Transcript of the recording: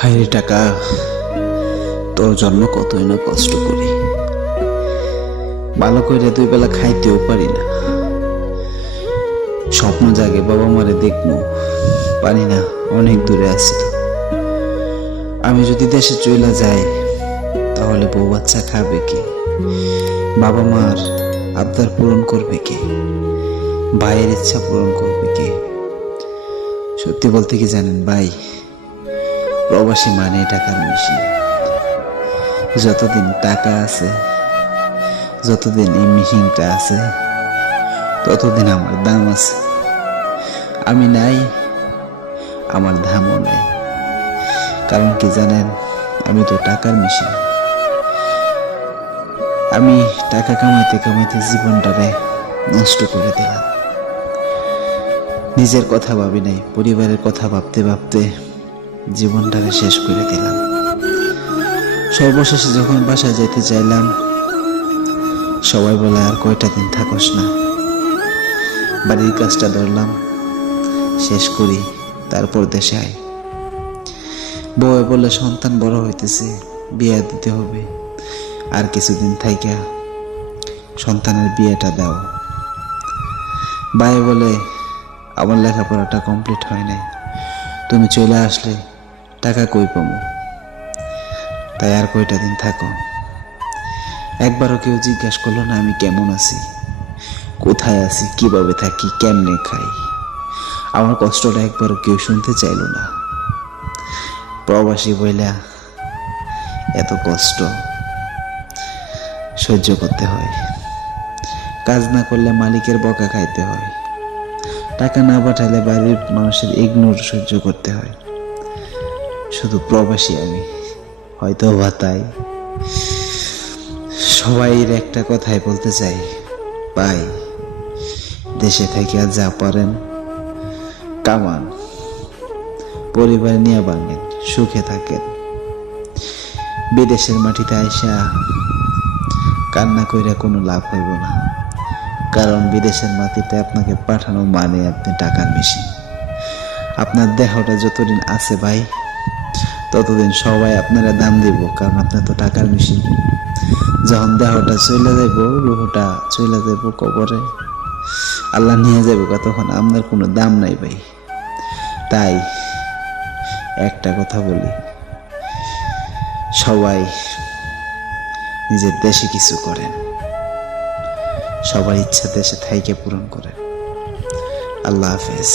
হায়রে টাকা, তোর জন্য কতই না কষ্ট করি। ভালো করে দুই বেলা খাইতেও পারি না। স্বপ্ন জাগে বাবা মারে দেখবো, পারি না, অনেক দূরে আছি তো। আমি যদি দেশে চলে যাই তাহলে বউ বাচ্চা খাবে কে? বাবা মার আবদার পূরণ করবে কে? ভাইয়ের ইচ্ছা পূরণ করবে কে? সত্যি বলতে কি জানেন ভাই, প্রবাসী মানে টাকার মেশিন। যতদিন টাকা আছে, যতদিন এই মেশিনটা আছে, ততদিন আমার দাম আছে। আমি নাই, আমার দামও নাই। কারণ কি জানেন, আমি তো টাকার মেশিন। আমি টাকা কামাইতে কামাইতে জীবনটারে নষ্ট করে দিলাম। নিজের কথা ভাবি নাই, পরিবারের কথা ভাবতে ভাবতে জীবনটাকে শেষ করে দিলাম। সর্বশেষে যখন বাসায় যেতে চাইলাম, সবাই বলে আর কয়টা দিন থাকস না। বাড়ির কাজটা ধরলাম, শেষ করি, তারপর দেশে আয়। বউ বলে সন্তান বড় হইতেছে, বিয়ে দিতে হবে, আর কিছুদিন থাইকা সন্তানের বিয়েটা দাও। ভাই বলে আমার লেখাপড়াটা কমপ্লিট হয় নাই, তুমি চলে আসলে টাকা কই পাবো? তাই আর কয়টা দিন থাকো। একবারও কেউ জিজ্ঞাসা করলো না আমি কেমন আছি, কোথায় আছি, কিভাবে থাকি, কেমনে খাই। আমার কষ্টটা একবারও কেউ শুনতে চাইল না। প্রবাসী বইলা এত কষ্ট সহ্য করতে হয়। কাজ না করলে মালিকের বকা খাইতে হয়, টাকা না পাঠালে বাড়ির মানুষের ইগনোর সহ্য করতে হয়। শুধু প্রবাসী আমি, হয়তো বা তাই। সবাইয়ের একটা কথাই বলতে চাই, ভাই দেশে থেকে যা পারেন কামান, পরিবার নিয়ে ভাঙেন, সুখে থাকেন। বিদেশের মাটিতে আইসা কান্না কইরা কোনো লাভ হইব না। কারণ বিদেশের মাটিতে আপনাকে পাঠানো মানে আপনি টাকার মেশিন। আপনার দেহটা যতদিন আছে ভাই, ততদিন সবাই আপনারা দাম দিব, কারণ আপনার তো টাকার মেশিন। যখন দেহটা চলে যাইব, রুহটা চলে যাইব কবরে, আল্লাহ নিয়ে যাইব, তখন আপনার কোনো দাম নাই ভাই। তাই একটা কথা বলি, সবাই নিজের দেশে কিছু করেন, সবার ইচ্ছা দেশে থাইকে পূরণ করেন। আল্লাহ হাফেজ।